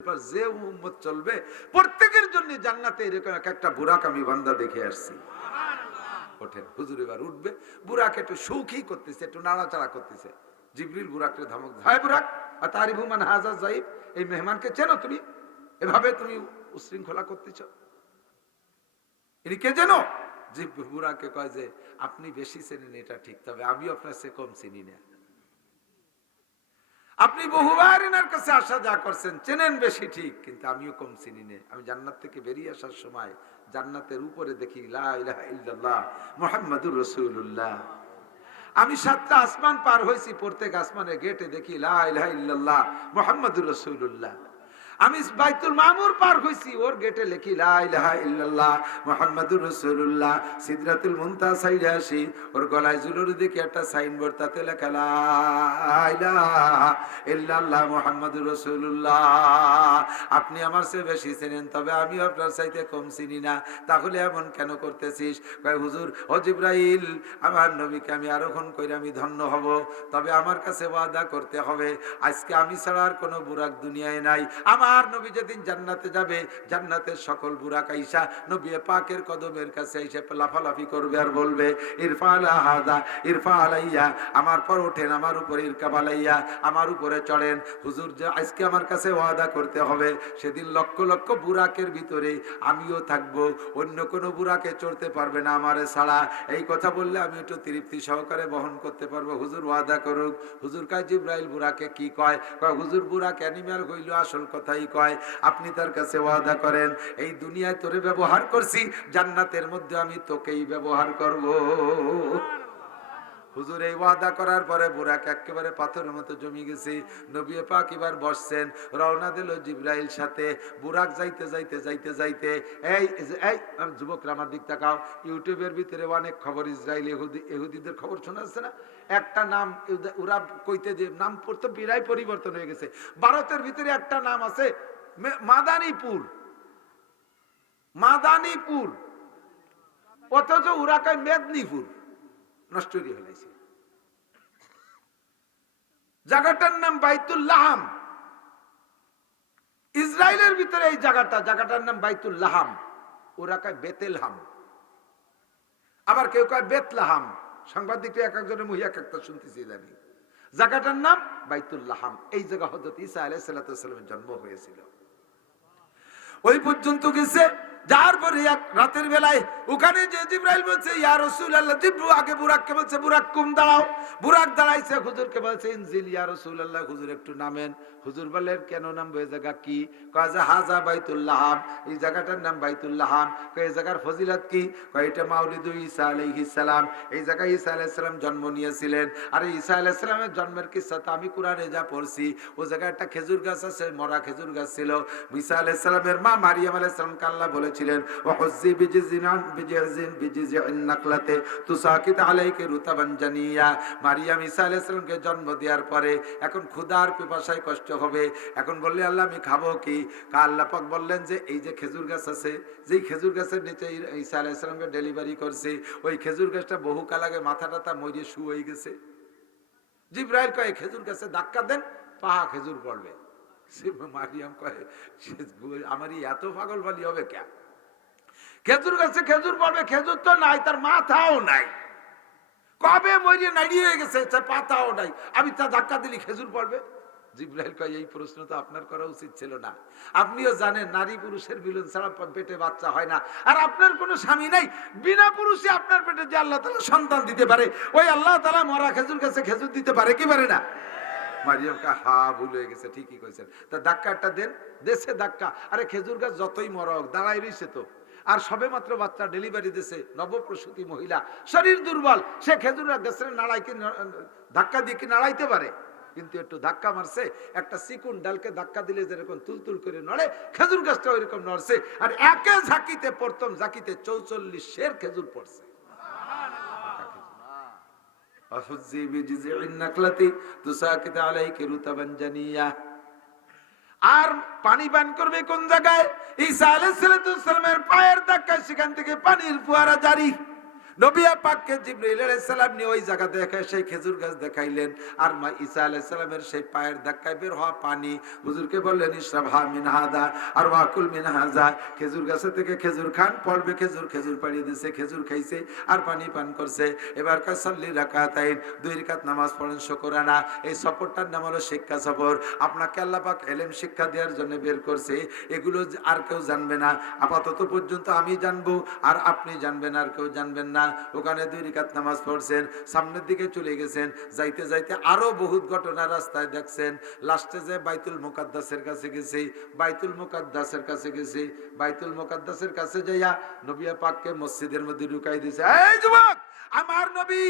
যে উম্মত চলবে প্রত্যেকের জন্য জান্নাতে এরকম একটা বুরাক আমি বান্দা দেখে আসছি। ওঠেন হুজুর, এবার উঠবে। বুরাক একটু সুখী করতেছে, একটু নাড়াচাড়া করতেছে। জিবরিল বুরাককে ধমক, হায় বুরাক আতারিফু মান হাযা যায়েব, এই মেহমানকে চেনো তুমি? এভাবে তুমি উশৃঙ্খলা করতেছ, ইনি কে জানো? বুরাককে কয় যে আপনি বেশি চেনেন এটা ঠিক, তবে আমি আপনার চেয়ে কম চিনি না। আপনি বহুবার এনার কাছে আসা যা করছেন, চেনেন বেশি ঠিক, কিন্তু আমিও কম চিনি না। আমি জান্নাত থেকে বেরিয়ে আসার সময় জান্নাতের উপরে দেখি লা ইলাহা ইল্লাল্লাহ মুহাম্মাদুর রাসূলুল্লাহ। আমি 7টা আসমান পার হয়েছি, প্রত্যেক আসমানের গেটে দেখি লা ইলাহা ইল্লাল্লাহ মুহাম্মাদুর রাসূলুল্লাহ। আমি বাইতুল মামুর পার হইছি, ওর গেটে লিখি লা ইলাহা ইল্লাল্লাহ মুহাম্মাদুর রাসূলুল্লাহ। সিদরাতুল মুনতাহা সাইরে আসি, ওর গলায় ঝুলোর দিকে একটা সাইনবোর্ড, তাতে লেখা লা ইলাহা ইল্লাল্লাহ মুহাম্মাদুর রাসূলুল্লাহ। আপনি আমার চেয়ে বেশি চেনেন, তবে আমি আপনার চাইতে কম চিনি না। তাহলে এমন কেন করতেছিস? কয় হুজুর, ও জিবরাইল, আমার নবীকে আমি আরোহণ করে আমি ধন্য হব, তবে আমার কাছে ওয়াদা করতে হবে আজকে আমি ছাড়া আর কোনো বুরাক দুনিয়ায় নাই। আমার নবী যেদিন জান্নাতে যাবে, জান্নাতের সকল বুরাক আইসা নবী পাকের কদমের কাছে এসে লাফালাফি করবে আর বলবে ইরফা আলা হাযা ইরফা আলাইয়া, আমার পর ওঠেন, আমার উপরে ইরকাব আলাইয়া, আমার উপরে চড়েন। হুজুর, যে আজকে আমার কাছে ওয়াদা করতে হবে, সেদিন লক্ষ লক্ষ বুরাকের ভিতরে আমিও থাকবো, অন্য কোনো বুরাকে চড়তে পারবে না আমারে ছাড়া। এই কথা বললে আমি একটু তৃপ্তি সহকারে বহন করতে পারবো। হুজুর ওয়াদা করুক। হুজুর কয় জিবরাইল বুরাকে কি কয়? কয় হুজুর বুরাক অ্যানিম্যাল হইল, আসল কথাই কয়। আপনি তার কাছে ওয়াদা করেন, এই দুনিয়ায় তোরে ব্যবহার করছি, জান্নাতের মধ্যে আমি তোকেই ব্যবহার করব। হুজুর এই ওয়াদা করার পরে বুরাক একেবারে পাথরের মতো জমি গেছে। নবী পাক এবার বসছেন, রওনা দিল জিবরাইল সাথে। বুরাক যাইতে যাইতে যাইতে যাইতে এই যুবকরা আমার দিক তাকাও। ইউটিউবের ভিতরে অনেক খবর, ইসরায়েল ইহুদিদের খবর শোনা যাচ্ছে না? একটা নাম ওরা কইতে যে নাম পড়তে বিরাই পরিবর্তন হয়ে গেছে। ভারতের ভিতরে একটা নাম আছে মাদানীপুর, মাদানীপুর, অথচ ওরা কয় মেদিনীপুর। নষ্ট হয়ে ফেলাইছে। জায়গাটার নাম বাইতুল লাহাম। ইসরায়েলের ভিতরে এই জায়গাটার নাম বাইতুল লাহাম, ওরা কয় বেতেলহাম, আবার কেউ কয় বেতলাহাম। সাংবাদিকরা এক একজনের মুহি এক একটা শুনতেছি জানি। জায়গাটার নাম বাইতুল লাহাম। এই জায়গা হযরত ঈসা আলাইহিস সালামের জন্ম হয়েছিল। ওই পর্যন্ত গেছে। যার পরে এক রাতের বেলায় ওখানে যে জিবরাইল বলছে ইয়া রাসূলুল্লাহ, জিব্রু আগে বুরাককে বলছে বুরাক কুম দাঁড়াও। বুরাক দাঁড়াইছে, হুজুরকে বলছে ইনজিল ইয়া রাসূলুল্লাহ, হুজুর একটু নামেন। হুজুর বললেন কেন নামবো? এই জায়গা কি? কয় যে হাজা বাইতুল লাহাম, এই জায়গাটার নাম বাইতুল লাহাম। কয় এই জায়গার ফজিলত কি? কয় এটা মাউলিদু ঈসা আলাইহিস সালাম, এই জায়গায় ঈসা আলাইহিস সালাম জন্ম নিয়েছিলেন। আর ঈসা আলাইহিস সালামের জন্মের কিসসা তো আমি কুরআনে যা পড়ছি, ও জায়গায় একটা খেজুর গাছ আছে, মরা খেজুর গাছ ছিল। ঈসা আলাইহিস সালামের মা মারিয়াম আলাইহিস সালামকে আল্লাহ বলেছিলেন ওয়াহুজ্জি বিজিজিন নাকলাতে তুসাকিত আলাইকা রুতাবান জানিয়া। মারিয়াম ঈসা আলাইহিস সালামকে জন্ম দেওয়ার পরে এখন ক্ষুধার পিপাসায় কষ্ট হবে। এখন বললে আল্লাহ আমি খাবো কি? আল্লাহ পাক বললেন যে এই যে খেজুর গাছ আছে, যেই খেজুর গাছের নিচে ঈসা আলাইহিস সালামকে ডেলিভারি করছে, ওই খেজুর গাছটা বহুকাল আগে মাথা টাথা মরিয়ে শু হয়ে গেছে। জিবরাইল কয় খেজুর গাছে ধাক্কা দেন, পাহা খেজুর পড়বে। মারিয়াম কয় আমার এত পাগল বালি হবে কে? খেজুর গাছে খেজুর পড়বে, খেজুর তো নাই, তার মাথাও নাই, কবে মরিয়ে নাড়িয়ে হয়ে গেছে, তার পাতাও নাই, আমি তা ধাক্কা দিলি খেজুর পড়বে? জিবরাইল কয় এই প্রশ্ন তো আপনার করা উচিত ছিল না। আপনিও জানেন নারী পুরুষের মিলন ছাড়া পেটে বাচ্চা হয় না। আর আপনার কোনো স্বামী নাই, বিনা পুরুষে আপনার পেটে যে আল্লাহ তাআলা সন্তান দিতে পারে, ওই আল্লাহ তাআলা মরা খেজুর গাছে খেজুর দিতে পারে কি পারে না? মারিয়ামকে হা ভুল হয়ে গেছে, ঠিকই কইছেন। তা ধাক্কাটা দেন, দেশে ধাক্কা। আরে খেজুর গাছ যতই মরক দাঁড়াই রইছে তো, আর সবে মাত্র বাচ্চা ডেলিভারি দিয়েছে, নবপ্রসূতি মহিলা, শরীর দুর্বল, সে খেজুর গাছের নাড়াই কি ধাক্কা দিয়ে কি নাড়াইতে পারে? কিন্তু একটু ধাক্কা মারছে, একটা চিকুন ডালকে ধাক্কা দিলে যেরকম তুলতুল করে নড়ে, খেজুর গাছটা ওইরকম নড়ছে। আর একে ঝাঁকিতে প্রথম ঝাঁকিতে 44 সের খেজুর পড়ছে। আর পানি পান করবে কোন জায়গায়? ঈসা আলাইহিস সালামের পায়ের ধাক্কায় সেখান থেকে পানির ফোয়ারা জারি। নবী পাককে জিবরাইল আলাইহিস সালাম নিয়ে ওই জায়গা দেখে সেই খেজুর গাছ দেখাইলেন, আর মা ঈসা আলাইহিস সালামের সেই পায়ের ধাক্কায় বের হওয়া পানি হুজুরকে বললেন ইশরাবহা মিন হাদা আর ওয়াকুল মিন হাযা, খেজুর গাছে থেকে খেজুর খান, পড়বে খেজুর, খেজুর পাড়িয়ে দিয়েছে, খেজুর খাইছে আর পানি পান করছে। এবার কাজ সাল্লি রাকাতাইন, 2 রাকাত নামাজ পড়েন শুকরানা। এই সফরটার নাম হলো শিক্ষা সফর। আপনাকে আল্লাহ পাক ইলম শিক্ষা দেওয়ার জন্য বের করছে, এগুলো আর কেউ জানবে না, আপাতত পর্যন্ত আমি জানবো আর আপনি জানবেন, আর কেউ জানবেন না। ওখানে 2 রাকাত নামাজ পড়ছেন, সামনের দিকে চলে গেছেন, যাইতে যাইতে আরো বহুত ঘটনা রাস্তায় দেখছেন। লাস্টে যে বাইতুল মুকাদ্দাসের কাছে গেছি, বাইতুল মুকাদ্দাসের কাছে গেছি, বাইতুল মুকাদ্দাসের কাছে যাইয়া নবী পাককে মসজিদের মধ্যে ঢুকাই দিয়েছে। এই যুবক, আমার নবী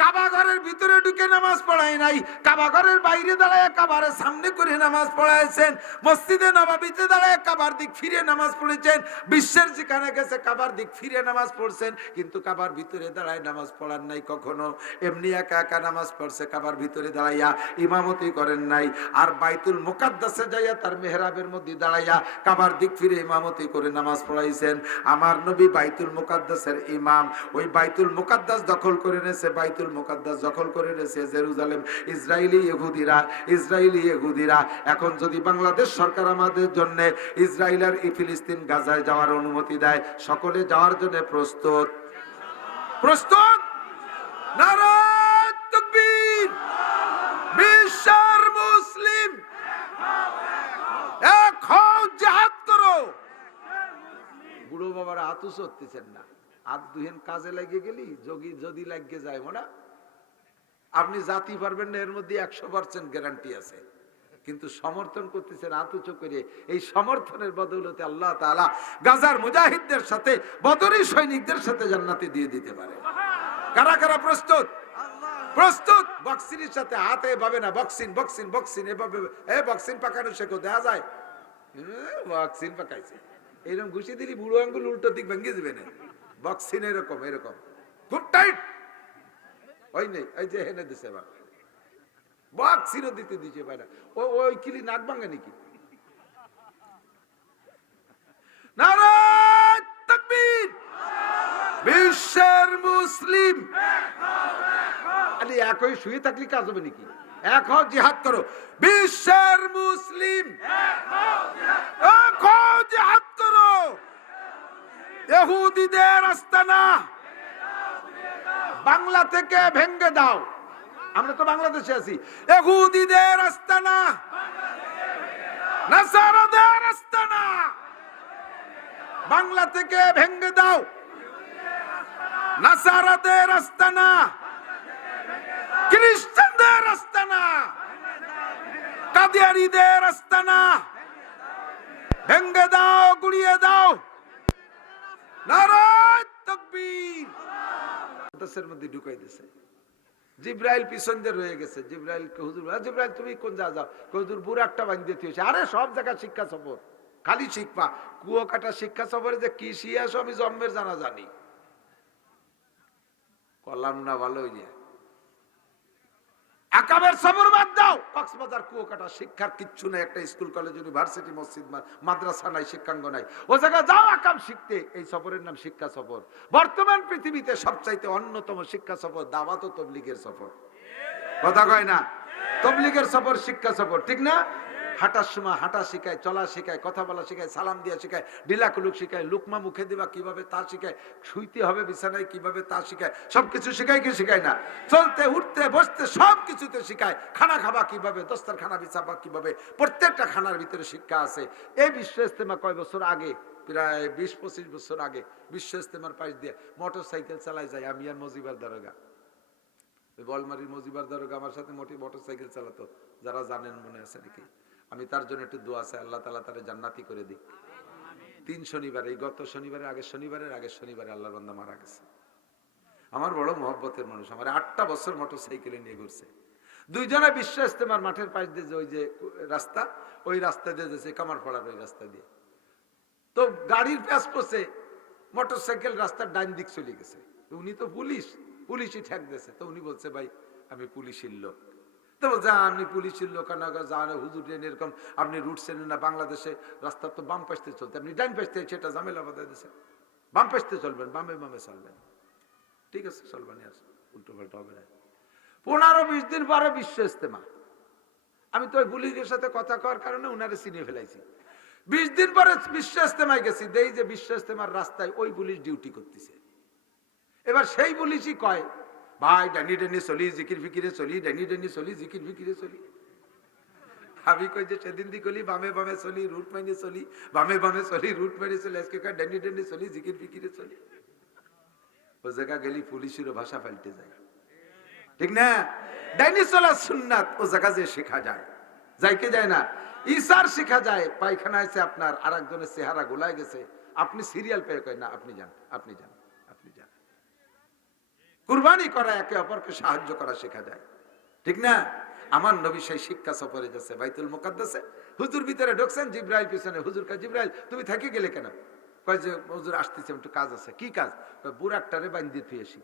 কাবা ঘরের ভিতরে ঢুকে নামাজ পড়ায় নাই, কাবা ঘরের বাইরে দাঁড়ায় কাবার সামনে করে নামাজ পড়াইছেন, মসজিদে নববীতে দাঁড়ায় কাবার দিক ফিরে নামাজ পড়েছেন, বিশ্বের যেখানে গেছে কাবার দিক ফিরে নামাজ পড়ছেন, কিন্তু কাবার ভিতরে দাঁড়ায় নামাজ পড়ার নাই কখনো। এমনি একা একা নামাজ পড়ছে, কাবার ভিতরে দাঁড়াইয়া ইমামতি করেন নাই। আর বাইতুল মুকাদ্দাসে যাইয়া তার মেহরাবের মধ্যে দাঁড়াইয়া কাবার দিক ফিরে ইমামতি করে নামাজ পড়াইছেন। আমার নবী বাইতুল মুকাদ্দাসের ইমাম। ওই বাইতুল মুকাদ্দাস দখল করে নিয়েছে, বাইতুল মুকাদ্দাস দখল করে নিয়েছে জেরুজালেম, ইসরায়েলি ইহুদিরা। এখন যদি বাংলাদেশ সরকার আমাদের জন্য ইসরায়েল আর ফিলিস্তিন গাজায় যাওয়ার অনুমতি দেয়, সকলে যাওয়ার জন্য প্রস্তুত? প্রস্তুত? নারায়ে তাকবীর! বিশ্বের মুসলিম এক হও, জিহাদ করো। বুড়ো বাবারা হাত উঁচতেছেন না, হাত দুহেন কাজে লাগিয়ে গেলি যদি লাগিয়ে যায় মনে, আপনি জাতি পারবেন না, এর মধ্যে 100% গ্যারান্টি আছে। কিন্তু সমর্থন করতেছেন হাত উঁচু করে। এই সমর্থনের বদৌলতে আল্লাহ তাআলা গাজার মুজাহিদদের সাথে, বদরি সৈনিকদের সাথে জান্নাতে দিয়ে দিতে পারে। কারা কারা প্রস্তুত? প্রস্তুত? বক্সিনের সাথে হাতে ভাবে না, বক্সিন এভাবে বক্সিন পাকানো শেখো, দেখা যায় বক্সিন পাকাইছে, এইরকম ঘুষি দিলি বুড়ো আঙ্গুল উল্টো দিক ভেঙে যাবে না। বক্সিন এরকম খুব টাইট, ওই নেই, এই যে হেনে দিছে এবার বক্সিনও দিতে দিচ্ছে ভাই না, ওই কিলি নাক ভাঙে নাকি? নারায়ে তাকবীর! বিশ্বের মুসলিম আরে একই শুয়ে থাকলে কাজ হবে নাকি? এক হও, জিহাদ করো। বিশ্বের মুসলিম এক হও, জিহাদ করো। ইহুদিদের আস্তানা বাংলা থেকে ভেঙে দাও। আমরা তো বাংলাদেশে আছি। ইহুদিদের আস্তানা, নাসারাদের আস্তানা বাংলা থেকে ভেঙে দাও। নাসারাদের আস্তানা, খ্রিস্টানদের আস্তানা, কাদিয়ানীদের আস্তানা ভেঙে দাও, গুড়িয়ে দাও। নারায়ে তাকবীর! মুকাদ্দাসের মধ্যে ঢুকাই দিয়েছে। জিব্রাইল পিছন দিয়ে রয়ে গেছে। জিব্রাইলকে হুজুর, জিব্রাইল তুমি কোন জায়গা যাও? হুজুর বুড়ো একটা বান্ধ দিতে হয়েছে। আরে সব জায়গায় শিক্ষা সফর, খালি শিখবা। কুয়োকাটা শিক্ষা সফরে যে কি শিয়ে আসো আমি জন্মের জানা জানি, কলাম না ভালো হইয়া আকাবের সফর বাদ দাও। কক্সবাজার কুয়োকাটা শিক্ষার কিচ্ছু নাই, একটা স্কুল কলেজ ইউনিভার্সিটি মসজিদ মাদ্রাসা নাই, শিক্ষাঙ্গ নাই, ও জায়গায় যাও আকাম শিখতে। এই সফরের নাম শিক্ষা সফর। বর্তমান পৃথিবীতে সবচাইতে অন্যতম শিক্ষা সফর দাওয়াত ও তবলিগের সফর। কথা কয় না? তবলিগের সফর শিক্ষা সফর, ঠিক না? হাঁটার সময় হাঁটা শিখায়, চলা শিখায়, কথা বলা শিখায়, সালাম দিয়া শিখায়, ডিলাকুলুক শিখায়, লুকমা মুখে দিবা কিভাবে তা শিখায়, শুইতে হবে বিছানায় কিভাবে তা শিখায়। সবকিছু শিখায় কি শিখায় না? চলতে উঠতে বসতে সব কিছুতে শিখায়। খানা খাবা কিভাবে, দস্তার খানা বিছাবা কিভাবে, প্রত্যেকটা খানার ভিতরে শিক্ষা আছে। এই বিশ্ব ইস্তেমা কয় বছর আগে, প্রায় 20-25 বছর আগে বিশ্ব ইস্তেমার পাশ দিয়ে মোটর সাইকেল চালায় যায় আমি আর মজিবার দারোগা। বলমারির মজিবার দারোগা আমার সাথে মোটর সাইকেল চালাতো, যারা জানেন মনে আছে নাকি? আমি তার জন্য একটু দোয়া আছে, আল্লাহ তাআলা তারে জান্নাতি করে দিক। 3 শনিবার, এই গত শনিবারের আগের শনিবারে আল্লাহর বান্দা মারা গেছে। আমার বড় মহব্বতের মানুষ, আমার 8টা বছর মোটর সাইকেলে নিয়ে ঘুরছে। 2 জনে বিশ্ব ইস্তেমার মাঠের পাশ দিয়ে যে ওই যে রাস্তা, ওই রাস্তা দিয়ে যেছে কামারপাড়ার ওই রাস্তা দিয়ে। তো গাড়ির প্যাচ পড়ছে, মোটর সাইকেল রাস্তার ডাইন দিক চলে গেছে। উনি তো পুলিশই ঠেক দিয়েছে। তো উনি বলছে ভাই আমি পুলিশের লোক। তো বলছে আপনি পুলিশের লোক জানে হুজুর এরকম, আপনি রুট চেনেন না, বাংলাদেশে রাস্তা তো বাম পাশতে চলতে, আপনি ডাইন পাশতে, সেটা ঝামেলা বাধা দিয়েছে। বাম পাশতে চলবেন, বামে চলবেন, ঠিক আছে চলবানি আছে, উল্টো পাল্টা হবে না। 15-20 দিন পরে বিশ্ব ইস্তেমা। আমি তো ওই পুলিশের সাথে কথা কওয়ার কারণে উনারে চিনিয়ে ফেলাইছি। 20 দিন পরে বিশ্ব ইস্তেমায় গেছি, দেই যে বিশ্ব ইস্তেমার রাস্তায় ওই পুলিশ ডিউটি করতেছে। এবার সেই পুলিশই কয়, ভাই ডানি ডানি চলি, জিকির ফিকিরে চলি, ডানি ডানি চলি, জিকির ফিকিরে চলি। আমি কই যে সেদিন দি কলি বামে বামে চলি, রুট মাইনে চলি, বামে বামে চলি, রুট মাইনে চলি, আজকে কয় ডানি ডানি চলি, জিকির ফিকিরে চলি। ও জায়গা গেলি পুলিশেরও ভাষা পাল্টে যায়, ঠিক না? ডাইনি চলা সুন্নাত ও জায়গা যে শেখা যায়, যাইকে যায় না। ইসার শেখা যায়, পায়খানা আছে আপনার, আর একজনের চেহারা গোলায় গেছে, আপনি সিরিয়াল পেয়ে কয় না আপনি যান, আপনি যান, আপনি যান। কুরবানি করা, একে অপরকে সাহায্য করা শেখা যায়, ঠিক না? আমার নবী সেই শিক্ষা সফরে যাচ্ছে বাইতুল মুকাদ্দাসে, হুজুর ভিতরে ঢুকছেন, জিব্রাইল পিছনে। হুজুর কা জিব্রাইল তুমি থেকে গেলে কেন? কয় যে হুজুর আসতেছে, একটু কাজ আছে। কি কাজ? বুরাকটারে বান্ধিয়ে থুয়েছি।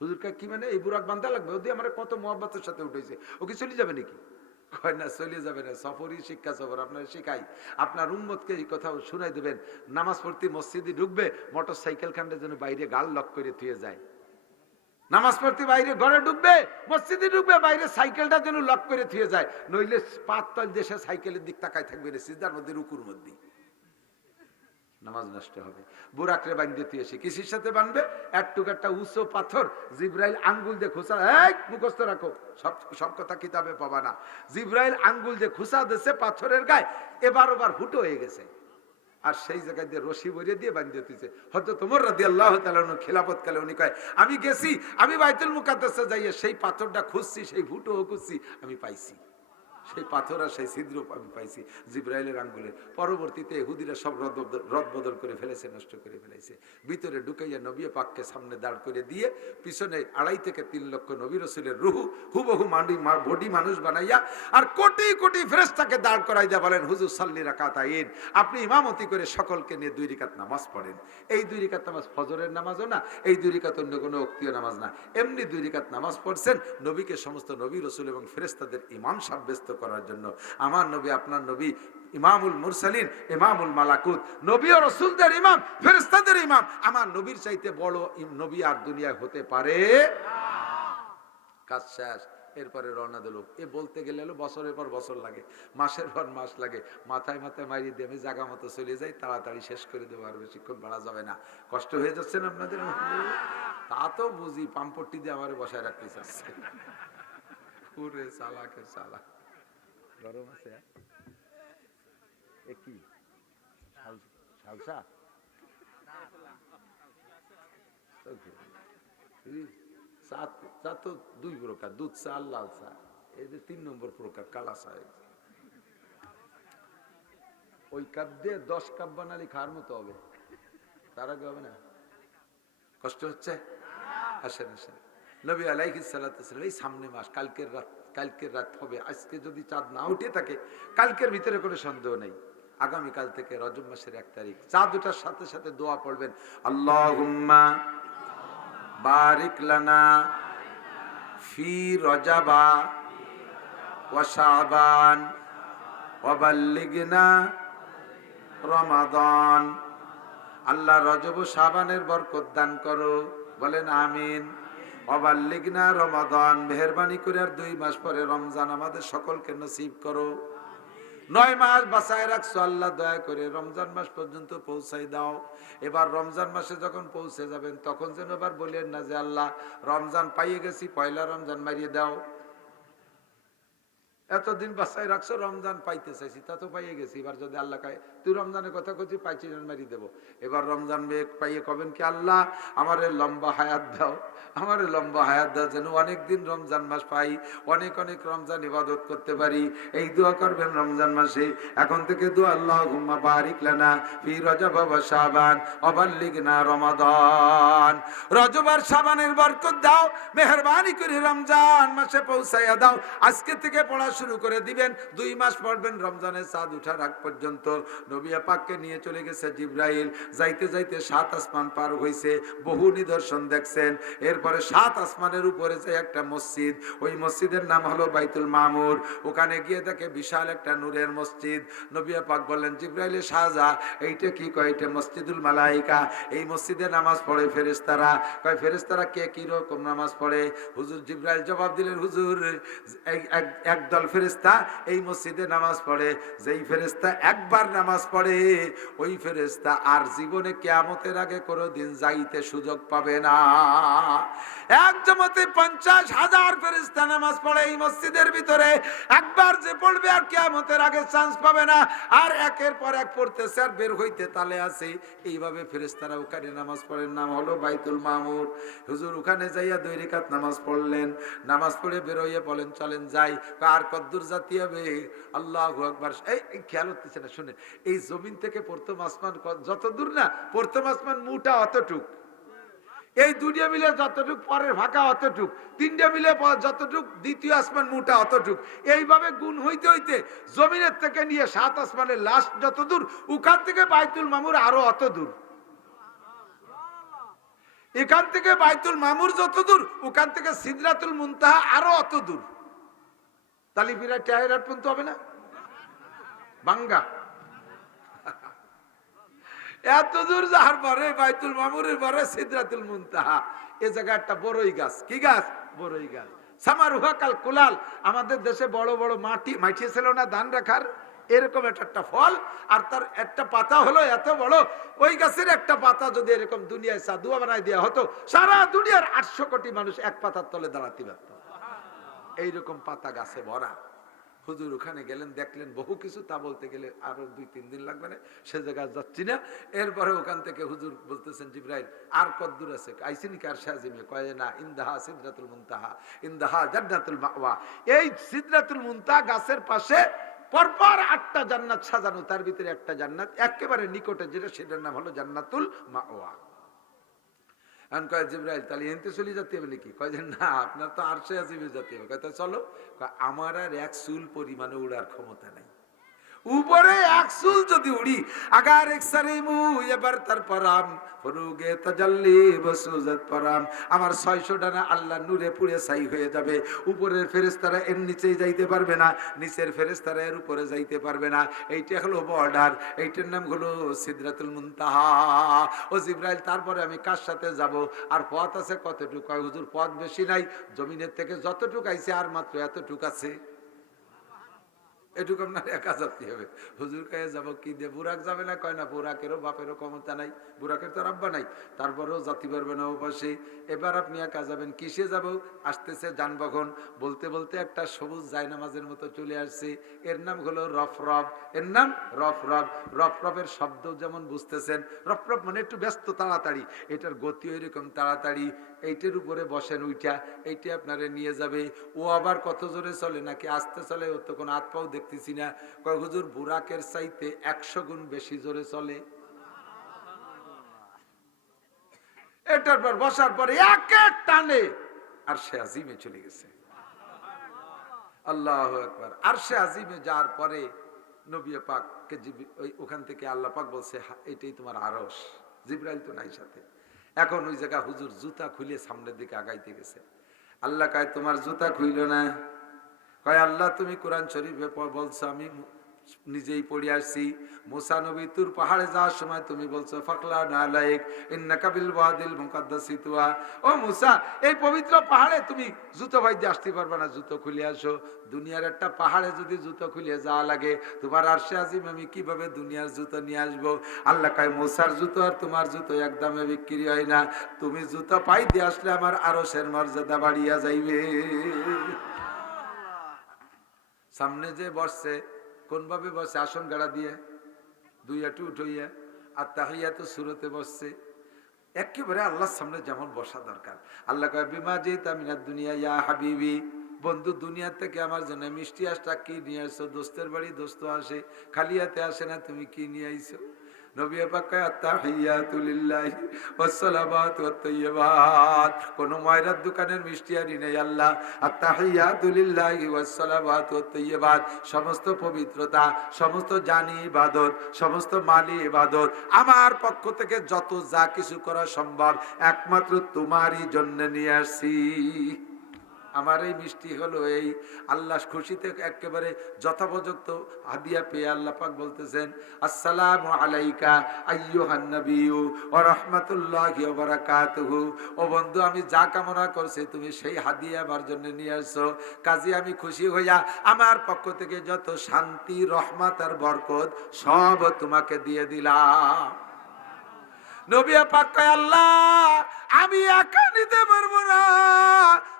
হুজুর কা কি মানে? এই বুরাক বান্ধা লাগবে? ওদি আমার কত মহব্বতের সাথে উঠেছে, ও কি চলে যাবে নাকি? কয় না চলে যাবে না, সফরই শিক্ষা সফর। আপনার শিখাই, আপনার উম্মতকে এই কথা শুনাই দেবেন, নামাজ পড়তে মসজিদে ঢুকবে, মোটর সাইকেল খান্ডে যেন বাইরে গাল লক করে থুয়ে যায়। নামাজ পড়তে বাইরে ঘরে ঢুকবে, মসজিদে ঢুকবে, বাইরে সাইকেলটা যেন লক করে থুয়ে যায়, নইলে 5 তল দেশে সাইকেলের দিক তাকায় থাকবে না, সিজদার মধ্যে, রুকুর মধ্যে, নামাজ নষ্ট হবে। বুরাকরে বাঁধতে থুয়েছে, কিসের সাথে বাঁধবে? একটা উঁচু পাথর, জিব্রাইল আঙ্গুল দিয়ে খুঁচা, এই মুখস্থ রাখো, সব কথা কিতাবে পাবা না। জিব্রাইল আঙ্গুল দিয়ে খুঁচা দিচ্ছে পাথরের গায়ে, এবার ফুটো হয়ে গেছে, আর সেই জায়গায় দিয়ে রশি বরিয়ে দিয়ে বাঁধিয়ে দিয়েছে। হয়তো তোমার রাদিয়াল্লাহু তাআলা খিলাফত কালে উনি কয়, আমি গেছি, আমি বাইতুল মুকাদ্দাসে যাইয়ে সেই পাথরটা খুঁজছি, সেই ফুটো খুঁজছি, আমি পাইছি সেই পাথর আর সেই ছিদ্র আমি পাইছি জিব্রাইলের আঙ্গুলের। পরবর্তীতে ইহুদিরা সব রদবদল করে ফেলেছে, নষ্ট করে ফেলেছে। ভিতরে ঢুকাইয়া নবী পাককে সামনে দাঁড় করে দিয়ে পিছনে 2.5 থেকে 3 লক্ষ নবী রাসূলের রূহ হুবহু বডি মানুষ বানাইয়া আর কোটি কোটি ফেরেশতাকে দাঁড় করাই দিয়া বলেন, হুজুর সাল্লি রাকাতাইন, আপনি ইমামতি করে সকলকে নিয়ে 2 রাকাত নামাজ পড়েন। এই 2 রাকাত নামাজ ফজরের নামাজও না, এই 2 রাকাত অন্য কোনো ওক্তীয় নামাজ না, এমনি 2 রাকাত নামাজ পড়ছেন নবীকে সমস্ত নবী রাসূল এবং ফেরেশতাদের ইমাম সাব্যস্ত করার জন্য। আমার নবী, আপনার নবী ইমামুল মুরসালিন, ইমামুল মালাকুত, নবী ও রাসূলদের ইমাম, ফেরেশতাদের ইমাম। আমার নবীর চাইতে বড় নবী আর দুনিয়ায় হতে পারে না। কাজ শেষ, এরপরে রওনা দিল। এ বলতে গেলে বছরের পর বছর লাগে, মাসের পর মাস লাগে, মাথায় মাথায় মারিয়ে দিয়ে আমি জায়গা মতো চলে যাই, তাড়াতাড়ি শেষ করে দেবো, আর বেশিক্ষণ বাড়া যাবে না। কষ্ট হয়ে যাচ্ছে না আপনাদের? তা তো বুঝি, পাম্পট্টি দিয়ে আমার বসায় রাখতে চাচ্ছে। পুরে চালাকে চালা গরম আছে। কি সালসা চা তো 2 প্রকার, দুধ চা আর লাল চা, এই যে 3 নম্বর প্রকার কালা চা। ওই কাপ দিয়ে 10 কাপ বানালি খাওয়ার মতো হবে, তার আগে হবে না। কষ্ট হচ্ছে? আসেন আসেন। নবী আলাইহিস সালাতু ওয়াসসালাম এই সামনে মাস, কালকের রাত হবে, আজকে যদি চাঁদ না উঠে থাকে, কালকের ভিতরে কোনো সন্দেহ নেই, আগামীকাল থেকে রজব মাসের 1 তারিখ। চাঁদ ওঠার সাথে সাথে দোয়া পড়বেন, আল্লাহুম্মা বারিক লানা ফি রজাবা ওয়া শাবান ওয়া বাল্লিগনা রমাদান। আল্লাহ রজব ও শাবানের বরকত দান করো, বলেন আমিন। ওয়াবাল্লিগনা রমাদান, মেহেরবানি করে আর 2 মাস পরে রমজান আমাদের সকলকে নসিব করো। 9 মাস বাঁচায় রাখছো আল্লাহ, দয়া করে রমজান মাস পর্যন্ত পৌঁছাই দাও। এবার রমজান মাসে যখন পৌঁছে যাবেন, তখন যেন এবার বলেন না যে আল্লাহ রমজান পাইয়ে গেছি, পয়লা রমজান মারিয়ে দাও। এতদিন বাঁচায় রাখছো, রমজান পাইতে চাইছি, তা তো পাইয়ে গেছি, এবার যদি আল্লাহ কায় তুই রমজানের কথা করছি, পাইছি মারি দেবো। এবার রমজান পাইয়ে কবেন কি, আল্লাহ আমারে লম্বা হায়াত দাও, আমারে লম্বা হায়াত দাও, যেন অনেকদিন রমজান মাস পাই, অনেক অনেক রমজান ইবাদত করতে পারি। এই দোয়া করবেন রমজান মাসে। এখন থেকে দোয়া, আল্লাহুম্মা বারিক লানা ফি রজব ওয়া শাবান ওয়া বাল্লিগনা রমাদান। রজব আর শাবানের বরকত দাও, মেহেরবানি করে রমজান মাসে পৌঁছাইয়া দাও। আজকে থেকে পড়া শুরু করে দিবেন, 2 মাস পড়বেন রমজানের চাঁদ উঠার আগ পর্যন্ত। নবী পাককে নিয়ে চলে গেছে জিবরাইল, যাইতে যাইতে 7 আসমান পার হইছে, বহু নিদর্শন দেখছেন। এরপরে 7 আসমানের উপরে যে একটা মসজিদ, ওই মসজিদের নাম হলো বাইতুল মামুর। ওখানে গিয়ে দেখে বিশাল একটা নূরের মসজিদ। নবী পাক বললেন, জিবরাইলে শাহজা, এইটা কি? কয় এটা মসজিদুল মালাইকা, এই মসজিদে নামাজ পড়ে ফেরেশতারা। কয় ফেরেশতারা কে কি রকম নামাজ পড়ে? হুজুর জিবরাইল জবাব দিলেন, হুজুর একদল ফেরেশতা এই মসজিদে নামাজ পড়ে, যেই ফেরেশতা একবার নামাজ পড়ে ওই ফেরেশতা আর জীবনে কিয়ামতের আগে কোনোদিন যাইতে সুযোগ পাবে না। এক জমাতে 50,000 ফেরেশতা নামাজ পড়ে এই মসজিদের ভিতরে, একবার যে পড়বে আর কিয়ামতের আগে চান্স পাবে না। আর একের পর এক পড়তেছে আর বের হইতে তালে আছে। এইভাবে ফেরেশতারা ওখানে নামাজ পড়েন, নাম হলো বাইতুল মামুর। হুজুর ওখানে যাইয়া 2 রাকাত নামাজ পড়লেন, নামাজ পড়ে বের হইয়া বলেন চলেন যাই। আর কদ্দুর জাতি হবে? আল্লাহু আকবার। এই খেয়াল হচ্ছে না, শুনে, এই জমিন থেকে প্রথম আসমান যত দূর না, প্রথম আসমান মুটা অতটুক, এই 2টা মিলে যতটুক, পরের ফাঁকা অতটুক, 3টা মিলে যতটুক, দ্বিতীয় আসমান মুটা অতটুক। এইভাবে গুণ হইতে হইতে জমিনের থেকে নিয়ে 7 আসমানের লাস্ট যত দূর, ওখান থেকে বাইতুল মামুর আরো অত দূর। এখান থেকে বাইতুল মামুর যত দূর, ওখান থেকে সিদরাতুল মুনতাহা আরো অত দূর। তাহলে বিরাট টায়ার পর্যন্ত হবে না? বাঙ্গা এত দূর যাওয়ার পরে বাইতুল মামুরের পরে সিদরাতুল মুনতাহা, এ জায়গা একটা বড়ই গাছ। কি গাছ? বড়ই গাছ। সামারুহা কাল কুলাল, আমাদের দেশে বড় বড় মাটি ছিল না ধান রাখার, এরকম একটা ফল, আর তার একটা পাতা হলো এত বড়। ওই গাছের একটা পাতা যদি এরকম দুনিয়ায় সাদুয়া বানাই দেওয়া হতো, সারা দুনিয়ার 800 কোটি মানুষ এক পাতার তলে দাঁড়াতে পারত। এইরকম পাতা গাছে ভরা। হুজুর ওখানে গেলেন, দেখলেন বহু কিছু, তা বলতে গেলে আরো 2-3 দিন লাগবে না, সে জায়গায় যাচ্ছি না। এরপরে ওখান থেকে হুজুর বলতেছেন, জিবরাইল আর কদ্দূর আছে? আইসিনি কার শাজিমে? কয় না, ইন্দাহা সিদরাতুল মুনতাহা, ইন্দাহা জান্নাতুল মাওয়া। এই সিদরাতুল মুনতাহা গাছের পাশে পরপর 8টা জান্নাত সাজানো, তার ভিতরে একটা জান্নাত একেবারে নিকটে, যেটা সেটার নাম হলো জান্নাতুল মাওয়া। আমি কয়, জিবরাইল তাহলে এনতে চলে যেতে হবে নাকি? কয় যে না, আপনার তো আরশে আজিমে যেতে হবে। কয় চলো। আমার আর 1 চুল পরিমাণে উড়ার ক্ষমতা নাই। উপরে 1 চুল যদি উড়ি, আগার একসারিমু এবার তার পরাম ফরুগে তাজাল্লি বসুজাত পরাম, আমার 600 ডানা আল্লাহ নূরে পুড়ে ছাই হয়ে যাবে। উপরের ফেরেশতারা এর নিচেই যাইতে পারবে না, নিচের ফেরেশতারা এর উপরে যাইতে পারবে না। এইটা হলো বর্ডার, এইটার নাম হলো সিদরাতুল মুনতাহা। ও জিবরাইল, তারপরে আমি কার সাথে যাব? আর পথ আছে কতটুকু? কয় হুজুর পথ বেশি নাই, জমিনের থেকে যতটুকু আইছে আর মাত্র এতটুকু আছে। এটুকু আপনার একা যাতে হবে। হুজুর কাছে যাবো কি দিয়ে? বুরাক যাবে না? কয় না, বুরাকেরও বাপেরও ক্ষমতা নাই, বুরাকের তো রাব্বা নাই, তারপরেও জাতি পারবে না ওপাশে। এবার আপনি একা যাবেন, কিসে যাব? আসতেছে যানবাহন। বলতে বলতে একটা সবুজ জায়নামাজের মতো চলে আসছে, এর নাম হলো রফরফ। এর নাম রফরফ। রফরফের শব্দ যেমন বুঝতেছেন, রফরফ মানে একটু ব্যস্ত, তাড়াতাড়ি। এটার গতি ওইরকম তাড়াতাড়ি। এইটার উপরে বসেন উইটা, এইটা আপনারে নিয়ে যাবে। ও আবার কত জোরে চলে নাকি আস্তে চলে, ও তো কোনো হাত পাও দেখতেছি না। কয় হুজুর বুরাকের চাইতে 100 গুণ বেশি জোরে চলে। এটার পর বসার পরে একে টানে আরশে আজিমে চলে গেছে। আল্লাহু আকবার। আরশে আজিমে যাওয়ার পরে নবী পাককে ওখান থেকে আল্লাহ পাক বলছে, এটাই তোমার আরশ। জিবরাইল তো নাই সাথে। এখন ওই জায়গা হুজুর জুতা খুলে সামনের দিকে আগাইতে গেছে। আল্লাহ কয়, তোমার জুতা খুইল না? কয়, আল্লাহ তুমি কোরআন শরীফে বলছো, আমি নিজেই পড়ে আসছি। মুসা নবী তুর পাহাড়ে যাওয়ার সময় তুমি বলছো ফাকলা নালাইক ইন্নাকা বিল ওয়াদিল মুকাদ্দাসি তুয়া। ও মুসা, এই পবিত্র পাহাড়ে তুমি জুতো বাইতে আসতে পারবে না, জুতো খুলে আসো। দুনিয়ার একটা পাহাড়ে যদি জুতো খুলে যাওয়া লাগে, তোমার আরশে আজিম আমি কিভাবে দুনিয়ার জুতো নিয়ে আসবো? আল্লাহ কয়, মুসার জুতো আর তোমার জুতো একদমে বিক্রি হয় না। তুমি জুতো পাই দিয়ে আসলে আমার আরশের মর্যাদা বাড়িয়া যাইবে। সামনে যে বসছে, কোন ভাবে বসে? আসন গাড়া দিয়ে, 2 হাঁটু উঠাইয়া, আর তাহিয়াতুস সূরাতে বসছে। একেবারে আল্লাহর সামনে যেমন বসা দরকার। আল্লাহ কয়, বিমা জিতা মিনাদ দুনিয়া ইয়া হাবিবি, বন্ধু দুনিয়া থেকে আমার জন্য মিষ্টি আসটা কি নিয়ে আসছো? দোস্তের বাড়ি দোস্ত আসে, খালি হাতে আসে না, তুমি কি নিয়ে আইছো? নবী পাক কয় আত্তাহিয়াতু লিল্লাহি ওয়াস সালাওয়াতু ওয়াত তাইয়্যিবাত। কোন ময়রার দোকানের মিষ্টি আনি নেই আল্লাহ। আত্তাহিয়াতু লিল্লাহি ওয়াস সালাওয়াতু ওয়াত তাইয়্যিবাত, সমস্ত পবিত্রতা, সমস্ত জানি ইবাদত, সমস্ত মালি ইবাদত আমার পক্ষ থেকে যত যা কিছু করা সম্ভব একমাত্র তোমারই জন্য নিয়ে আসছি। আমার এই মিষ্টি হলো এই আল্লাহ খুশিতে একেবারে যথাপযুক্ত হাদিয়া পেয়ে আল্লাহ পাক বলতেছেন আসসালামু আলাইকা আইয়ুহান নাবিয়্যু ওয়া রাহমাতুল্লাহি ওয়া বারাকাতুহু। ও বন্ধু, আমি যা কামনা করছি তুমি সেই হাদিয়া আমার জন্য নিয়ে আসছো, কাজে আমি খুশি হইয়া আমার পক্ষ থেকে যত শান্তি, রহমত আর বরকত সব তোমাকে দিয়ে দিলাম। নবী পাক কয় আল্লাহ আমি একা নিতে পারবো না,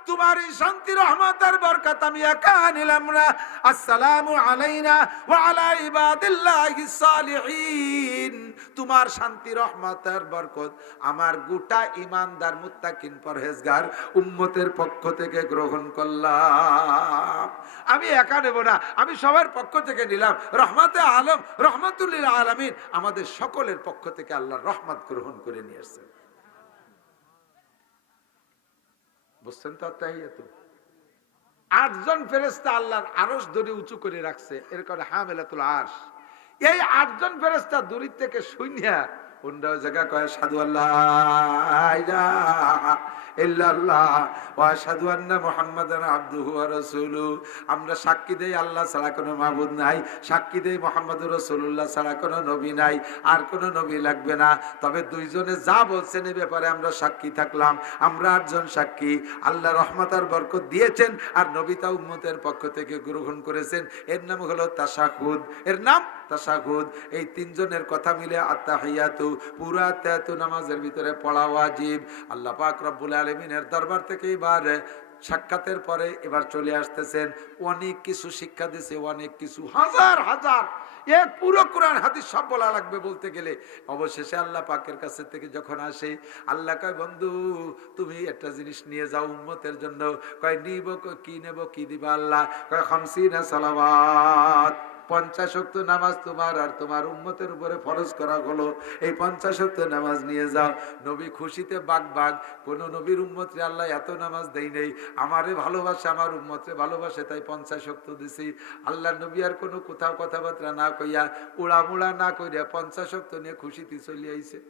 তোমার এই শান্তি, রহমত আর বরকত আমি একা নিলাম না। আসসালামু আলাইনা ওয়া আলা ইবাদিল্লাহিস সালিহিন, তোমার শান্তি, রহমত আর বরকত আমার গোটা ঈমানদার, মুত্তাকিন, পরহেজগার উম্মতের পক্ষ থেকে গ্রহণ করলাম। আমি একা নেব না, আমি সবার পক্ষ থেকে নিলাম। রহমতে আলম, রহমাতুল লিল আলামিন, আমাদের সকলের পক্ষ থেকে আল্লাহর রহমত গ্রহণ করে নিয়ে আসছেন। বুঝছেন তো? আত্তাহিয়াতু 8 জন ফেরেশতা আল্লাহর আরশ ধরে উঁচু করে রাখছে, এর কারণে হামেলাতুল আরশ। এই 8 জন ফেরেশতা দূর থেকে শুনিয়া অন্য জায়গা কয় সাধু আল্লাহ ইলাহা ইল্লাল্লাহ ওয়া আশহাদু আন্না মুহাম্মাদান আবদুহু ওয়া রাসূলুহু। আমরা সাক্ষী দেই আল্লাহ ছাড়া কোনো মাবুদ নাই, সাক্ষী দেই মুহাম্মদুর রাসূলুল্লাহ ছাড়া কোনো নবী নাই, আর কোনো নবী লাগবে না। তবে দুইজনে যা বলছেন এই ব্যাপারে আমরা সাক্ষী থাকলাম। আমরা 8 জন সাক্ষী। আল্লাহ রহমত আর বরকত দিয়েছেন আর নবী তা উম্মতের পক্ষ থেকে গ্রহণ করেছেন। এর নাম হলো তাশাহুদ, এর নাম তাশাহুদ। এই 3 জনের কথা মিলে আত্তাহিয়াতু, পুরা আত্তাহিয়াতু নামাজের ভিতরে পড়া ওয়াজিব। আল্লাহ পাক রব্বুল আলামিনের দরবার থেকে এবার সাক্ষাতের পরে এবার চলে আসতেছেন, অনেক কিছু শিক্ষা দিয়েছে, অনেক কিছু, হাজার হাজার, এক পুরো কোরআন হাদিস সব বলা লাগবে বলতে গেলে। অবশেষে আল্লাহ পাকের কাছে থেকে যখন আসে, আল্লাহ কয় বন্ধু তুমি একটা জিনিস নিয়ে যাও উম্মতের জন্য। কয় নিব, কি নেব, কি দিবা আল্লাহ? কয় খামসিনা সালাওয়াত, 50 ওয়াক্ত নামাজ তোমার আর তোমার উম্মতের উপরে ফরজ করা হলো, এই 50 ওয়াক্ত নামাজ নিয়ে যাও। নবী খুশিতে বাগ বাগ, কোন নবীর উম্মতরে আল্লাহ এত নামাজ দেই নেই, আমারে ভালোবাসে, আমার উম্মতরে ভালোবাসে, তাই 50 ওয়াক্ত দিছি। আল্লাহ নবী আর কোনো কোথাও কথাবার্তা না কইয়া, উড়ামুড়া না কইয়া 50 ওয়াক্ত নিয়ে খুশিতে চলে আইছে।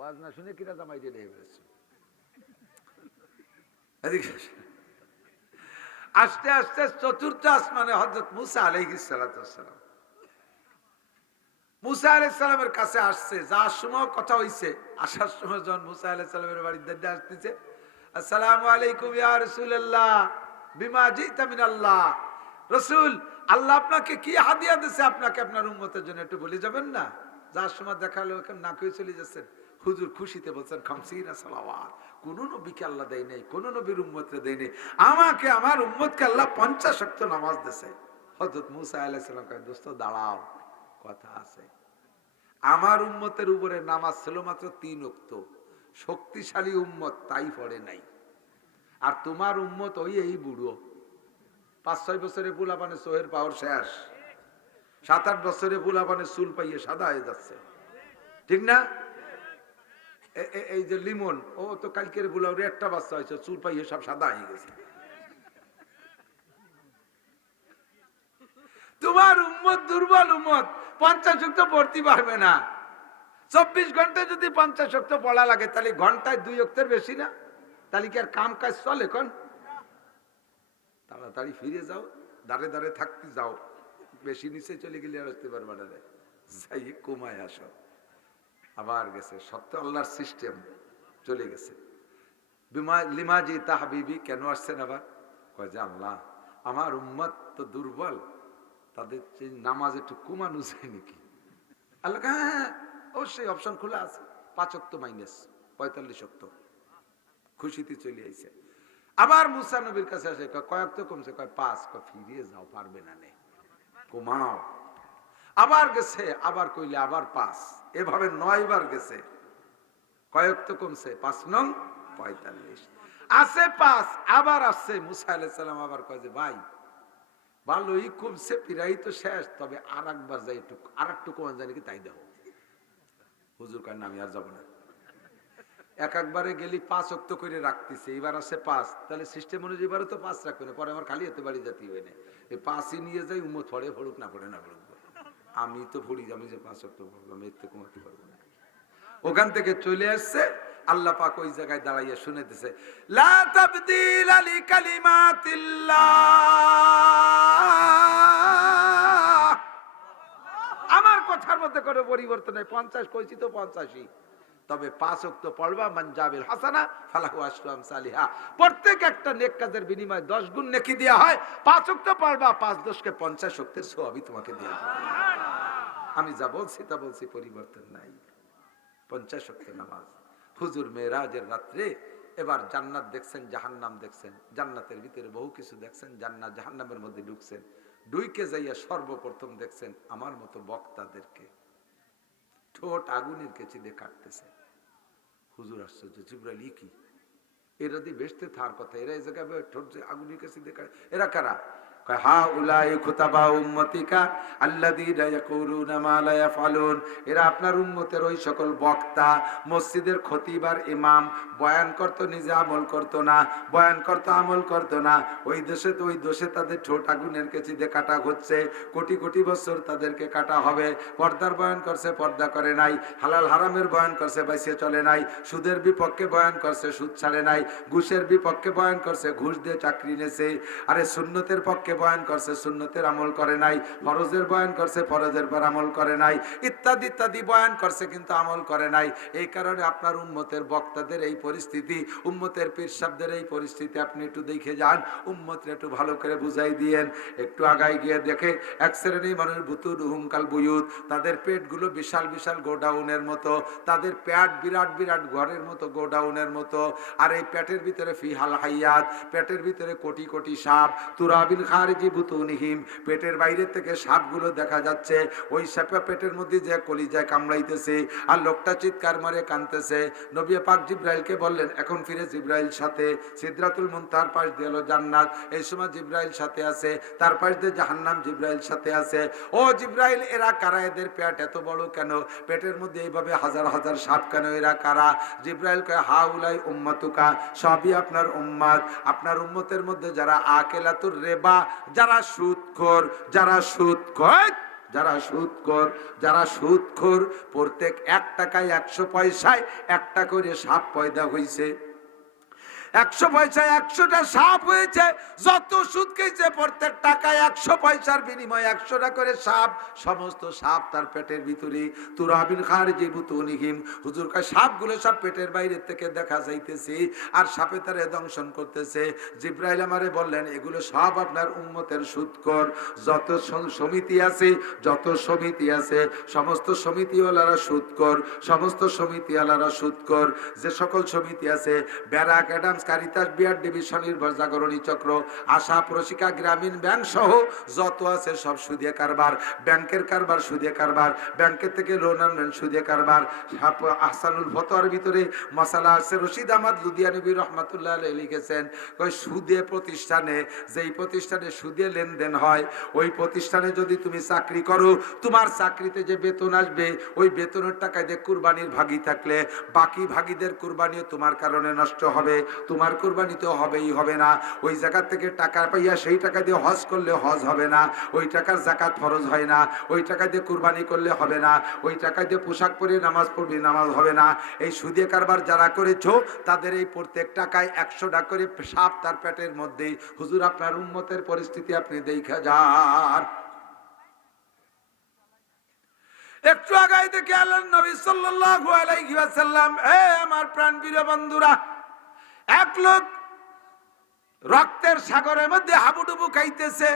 ওয়াজ না শুনে কিরা জামাই দিয়ে ফেলেছে। আস্তে আস্তে চতুর্থ আসমানে হযরত মুসা আলাইহিস সালাতু ওয়াস সালাম, মুসা আলাইহিস সালামের কাছে আসছে। যাওয়ার সময় কথা হইছে, আসার সময় যখন মুসা আলাইহিস সালামের বাড়ির দিকে আসতেছে, আসসালামু আলাইকুম ইয়া রাসূলুল্লাহ বিমা জিতা মিনাল্লাহ। রাসূল, আল্লাহ আপনাকে কি হাদিয়া দিয়েছে, আপনাকে আপনার উম্মতের জন্য একটু বলে যাবেন না? যাওয়ার সময় দেখালো এখন না কই চলে যাচ্ছেন। হুজুর খুশিতে বলছেন খামসিনা সালাওয়াত, কোন নবীকে আল্লাহ দেয় নাই, কোন নবীর উম্মতকে দেয় নাই, আমাকে আমার উম্মতকে আল্লাহ 50 ওয়াক্ত নামাজ দিয়েছে। হযরত মুসা আলাইহিস সালাম কয় দোস্ত দাঁড়াও, কথা আছে। আমার উম্মতের উপরে নামাজ ছিল মাত্র 3 ওয়াক্ত, শক্তিশালী উম্মত তাই পড়ে নাই। আর তোমার উম্মত ওই এই বুড়ো, 5-6 বছরে পোলাপানে সোহের পাওয়ার শেষ, 7-8 বছরে পোলাপানে চুল পাইয়ে সাদা হয়ে যাচ্ছে, ঠিক না? এই যে লিমন, ও তো কালকের বুলাও একটা বাচ্চা হয়েছে, চুল পাইয়ে সব সাদা হয়ে গেছে। তোমার উম্মত দুর্বল উম্মত, 50 ওয়াক্ত পড়তে পারবে না। 24 ঘন্টা যদি 50 ওয়াক্ত পড়া লাগে, তাহলে ঘন্টায় 2 ওয়াক্তের বেশি না? তাহলে কি আর কাম কাজ চলে? এখন তাড়াতাড়ি ফিরে যাও, দাঁড়ে দাঁড়ে থাকতে যাও, বেশি নিচে চলে গেলে আর আসতে পারবে না, যাই কমায় আসো। আবার গেছে, সত্য আল্লাহর সিস্টেম চলে গেছে। লিমাজি তাহবিবি কেন আসছেন আবার? কয় যে আল্লাহ আমার উম্মত তো দুর্বল, তাদের নামাজ একটু কমানো যায় নাকি? আল্লাহ হ্যাঁ অবশ্যই অপশন খোলা আছে, 5 ওয়াক্ত মাইনাস 45 ওয়াক্ত। খুশিতে চলে আইছে। আবার মুসা নবীর কাছে আসে, কয় ওয়াক্ত কমছে? কয় 5। কয় ফিরিয়ে যাও, পারবে না, নে কমাও। আবার গেছে, আবার কইলে আবার 5, এভাবে 9 বার গেছে। কয় ওয়াক্ত কমছে? 5 নং 45। আছে 5, আবার আসছে মুসা আলাইহিস সালাম আবার কয় যে ভাই ভালোই কমছে, প্রায় তো শেষ, তবে আর একবার যাই একটু, আর একটু কমান জানি কি তাই দাও। হুজুর কয় না আমি আর যাবো না। একবারে গেলি 5 ওয়াক্ত করে রাখতেছে, এবার আছে 5, তাহলে সিস্টেম অনুযায়ী এবারও তো 5 রাখবে না, পরে আমার খালি হাতে বাড়ি যেতে হয় না, এই 5ই নিয়ে যাই, উম্মত পড়ে পড়ুক না পড়ে না পড়ুক, আমি তো পড়ি, আমি যে 5 ওয়াক্ত পড়লাম এর থেকে কমাতে পারবো না। ওখান থেকে চলে আসছে, আল্লাহ পাক ওই জায়গায় দাঁড়াইয়া শুনেতেছে, লা তাবদীলা লিকালিমাতিল্লাহ, আমার কথার মধ্যে কোনো পরিবর্তন নাই। 50 কইছি তো 50ই, তবে 5 ওয়াক্ত পড়বা, মান জাবিল হাসানা ফালাহু আশরু আমসালিহা, প্রত্যেক একটা নেক কাজের বিনিময়ে 10 গুণ নেকি দেয়া হয়। 5 ওয়াক্ত পড়বা, 5 10 কে 50 ওয়াক্তের সওয়াবই তোমাকে দেয়া হবে। আমি যা বলছি তা বলছি, পরিবর্তন নাই। 50 ওয়াক্ত নামাজ। হুজুর মেরাজের রাত্রে এবার জান্নাত দেখছেন, জাহান্নাম দেখছেন, জান্নাতের ভিতরে বহু কিছু দেখছেন, জান্নাত জাহান্নামের মধ্যে ঢুকছেন, ঢুকে যাইয়া সর্বপ্রথম দেখছেন আমার মতো বক্তাদেরকে ঠোঁট আগুনের কেচি দিয়ে কাটতেছে। হুজুর আশ্চর্য, জিবরাইল কি এরা দিয়ে বেসতে থার কথা, এরা এই জায়গায় ঠোঁট আগুনের কেচি দিয়ে কাটে, এরা কারা? এরা আপনার উম্মতের ওই সকল বক্তা, মসজিদের খতিব আর ইমাম, বয়ান করতো নিজে আমল করতো না, বয়ান করতো আমল করতো না, ওই দেশে তাদের ঠোঁট আগুনের কেচি দিয়ে কাটা হচ্ছে, কোটি কোটি বছর তাদেরকে কাটা হবে। পর্দার বয়ান করছে, পর্দা করে নাই, হালাল হারামের বয়ান করছে, বাইসে চলে নাই, সুদের বিপক্ষে বয়ান করছে, সুদ ছাড়ে নাই, ঘুষের বিপক্ষে বয়ান করছে, ঘুষ দিয়ে চাকরি নেছে, আরে সুন্নতের পক্ষে বয়ান করছে, সুন্নতের আমল করে নাই, ফরজের বয়ান করছে, ফরজের পর আমল করে নাই, ইত্যাদি ইত্যাদি বয়ান করছে কিন্তু আমল করে নাই। এই কারণে আপনার উম্মতের বক্তাদের এই পরিস্থিতি, উম্মতের পীর সাহেবদের এই পরিস্থিতি আপনি একটু দেখে যান, উম্মতরে একটু ভালো করে বুঝাই দিয়েন। একটু আগায় গিয়ে দেখে এক শ্রেণীর মানুষ বুতুর হুমকাল বুয়ুত, তাদের পেটগুলো বিশাল বিশাল গোডাউনের মতো, তাদের পেট বিরাট বিরাট ঘরের মতো, গোডাউনের মতো, আর এই পেটের ভিতরে ফিহাল হাইয়াত, পেটের ভিতরে কোটি কোটি সাপ, তুরাবিল খারিজি বুতুনিহিম, পেটের বাইরে থেকে সাপগুলো দেখা যাচ্ছে, ওই সাপে পেটের মধ্যে যে কলিজায় কামড়াইতেছে, আর লোকটা চিৎকার মারে কাঁদতেছে। নবী পাক জিবরাইলকে বললেন এখন ফিরে জিবরাইল সাথে, সিদরাতুল মুনতাহার পাশ দিয়ে হলো জান্নাত, এই সময় জিবরাইল সাথে আছে, তার পাশ দিয়ে জাহান্নাম, জিবরাইল সাথে আছে। ও জিবরাইল, এরা কারা? এদের পেট এত বড় কেন? পেটের মধ্যে এইভাবে হাজার হাজার সাপ কেন? এরা কারা? জিবরাইল কয় হাউলাই উম্মাতুকা, সবই আপনার উম্মত। আপনার উম্মতের মধ্যে যারা আকেলাতুর রেবা, যারা সুদখোর, যারা সুদখোর, প্রত্যেক 1 টাকায় 100 পয়সায় একটা করে সাপ পয়দা হইছে, 100 পয়সায় 100টা সাপ হয়েছে। যত সুদ খেয়েছে প্রত্যেক টাকায় 100 পয়সার বিনিময়ে 100টা করে সাপ, সমস্ত সাপ তার পেটের ভিতরে, তুরাবিন খারিজি বুতুনিহিম। হুজুর কয় সাপগুলো সব পেটের বাইরে থেকে দেখা যাইতেছে, আর সাপে তারে দংশন করতেছে। জিবরাইল আমারে বললেন এগুলো সব আপনার উম্মতের সুদখোর। যত সমিতি আছে সমস্ত সমিতিওয়ালারা সুদখোর, সমস্ত সমিতিওয়ালারা সুদখোর। যে সকল সমিতি আছে, BRAC, Adams, Caritas, BR division, নির্ভর জাগরণী চক্র, আশা, প্রশিকা, গ্রামীণ ব্যাংক সহ যত আছে সব সুদে কারবার, ব্যাংকের কারবার, সুদে কারবার, ব্যাংকের থেকে লোন আনবেন, সুদে কারবার। আহসানুল ফতোয়ার ভিতরে মশালা আছে, রশিদ আহমদ লুধিয়ানবী রহমাতুল্লাহ আলাইহি লিখেছেন, ওই সুদে প্রতিষ্ঠানে, যেই প্রতিষ্ঠানে সুদে লেনদেন হয়, ওই প্রতিষ্ঠানে যদি তুমি চাকরি করো, তোমার চাকরিতে যে বেতন আসবে, ওই বেতনের টাকায় দিয়ে কুরবানির ভাগী থাকলে, বাকি ভাগীদের কুরবানিও তোমার কারণে নষ্ট হবে, তোমার কুরবানি তো হবেই হবে না। ওই জায়গা থেকে টাকা পাইয়া সেই টাকা দিয়ে হজ করলে হজ হবে না, ওই টাকার যাকাত ফরজ হয় না, ওই টাকা দিয়ে কুরবানি করলে হবে না, ওই টাকা দিয়ে পোশাক পরে নামাজ পড়বি, নামাজ হবে না। এই সুদে কারবার যারা করেছো, তাদের এই প্রত্যেক টাকায় 100টা করে সাপ তার পেটের মধ্যেই। হুজুর আপনার উম্মতের পরিস্থিতি আপনি দেখা যান। একটু আগাই দেখে আল্লাহর নবী সাল্লাল্লাহু আলাইহি ওয়াসাল্লাম, আমার প্রাণপ্রিয় বন্ধুরা, এক লোক রক্তের সাগরের মধ্যে হাবুডুবু খাইতেছে,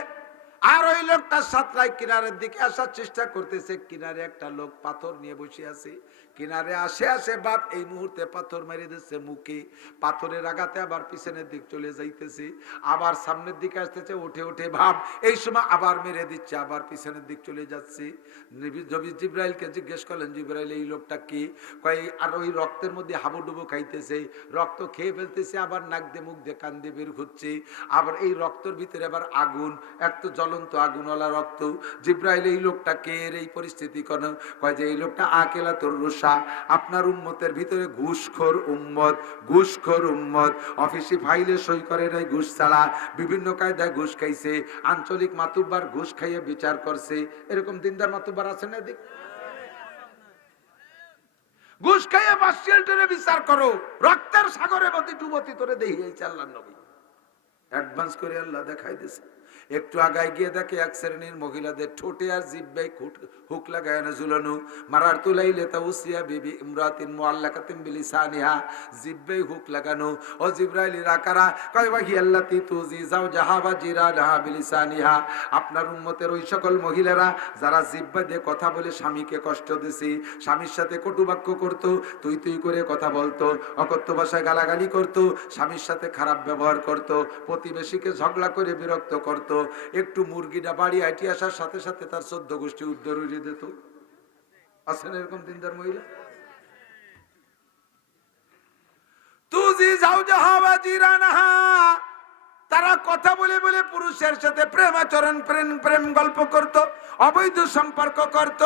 আর ওই লোকটা সাতরায় কিনারের দিকে আসার চেষ্টা করতেছে, কিনারে একটা লোক পাথর নিয়ে বসে আছে, কিনারে আসে আসে বাপ এই মুহূর্তে পাথর মেরে দিচ্ছে মুখে, পাথরের আঘাতে আবার পিছনের দিক চলে যাইতেছে, আবার সামনের দিকে আসতেছে, উঠে উঠে ভাব এই সময় আবার মেরে দিচ্ছে, আবার পিছনের দিক চলে যাচ্ছে। নবী জিবরাইলকে জিজ্ঞেস করলেন, জিবরাইল এই লোকটা কি? কয় আর ওই রক্তের মধ্যে হাবুডুবু খাইতেছে, রক্ত খেয়ে ফেলতেছে, আবার নাক দিয়ে মুখ দিয়ে কান দিয়ে বের হচ্ছে, আবার এই রক্তের ভিতরে আবার আগুন, এক তো জ্বলন্ত আগুনওয়ালা রক্ত। জিবরাইল এই লোকটা কে, এই পরিস্থিতি কোন? কয় যে এই লোকটা আকেলাতুর রুসা, আপনার উম্মতের ভিতরে ঘুষখোর উম্মত, ঘুষখোর উম্মত, অফিসে ফাইলে সই করে নাই ঘুষ ছাড়া, বিভিন্ন কায়দায় ঘুষ খাইছে, আঞ্চলিক মাতুব্বার ঘুষ খাইয়ে বিচার করছে, এরকম দিনদার মাতুব্বার আছে না? দেখ ঘুষ খাইয়ে বাস শেল্টারে বিচার করো, রক্তের সাগরে মধ্যে ডুবতি তোরে দেখিয়েছে আল্লাহর নবী, অ্যাডভান্স করে আল্লাহ দেখাই দিয়েছে। একটু আগায় গিয়ে দেখে এক শ্রেণীর মহিলাদের ঠোঁটে আর জিহ্বায় হুক লাগায় না ঝুলানো, মারার তুলাইলে তা উসিয়া বিবি ইমরাতিন মুআল্লাকাতিন বিলিসানিহা, জিহ্বায় হুক লাগানো। ও জিবরাইলের আকারা কয় ওয়াহি আল্লাতি তুজি যাওজাহা ওয়া জিরানাহা বিলিসানিহা, আপনার উম্মতের ওই সকল মহিলারা যারা জিহ্বা দিয়ে কথা বলে স্বামীকে কষ্ট দিছে, স্বামীর সাথে কটুবাক্য করত, তুই তুই করে কথা বলতো, অকথ্য ভাষায় গালাগালি করত, স্বামীর সাথে খারাপ ব্যবহার করত, প্রতিবেশীকে ঝগড়া করে বিরক্ত করত, একটু মুরগিটা বাড়ি আইটি আসার সাথে সাথে তার 14 গোষ্ঠী উদ্ধার হয়ে দিত। আছেন এরকম দিনদার মহিলা? তুজি যাওজাহা ওয়া জিরানাহা, তারা কথা বলে বলে পুরুষের সাথে প্রেমাচরণ, প্রেম গল্প করত, অবৈধ সম্পর্ক করত,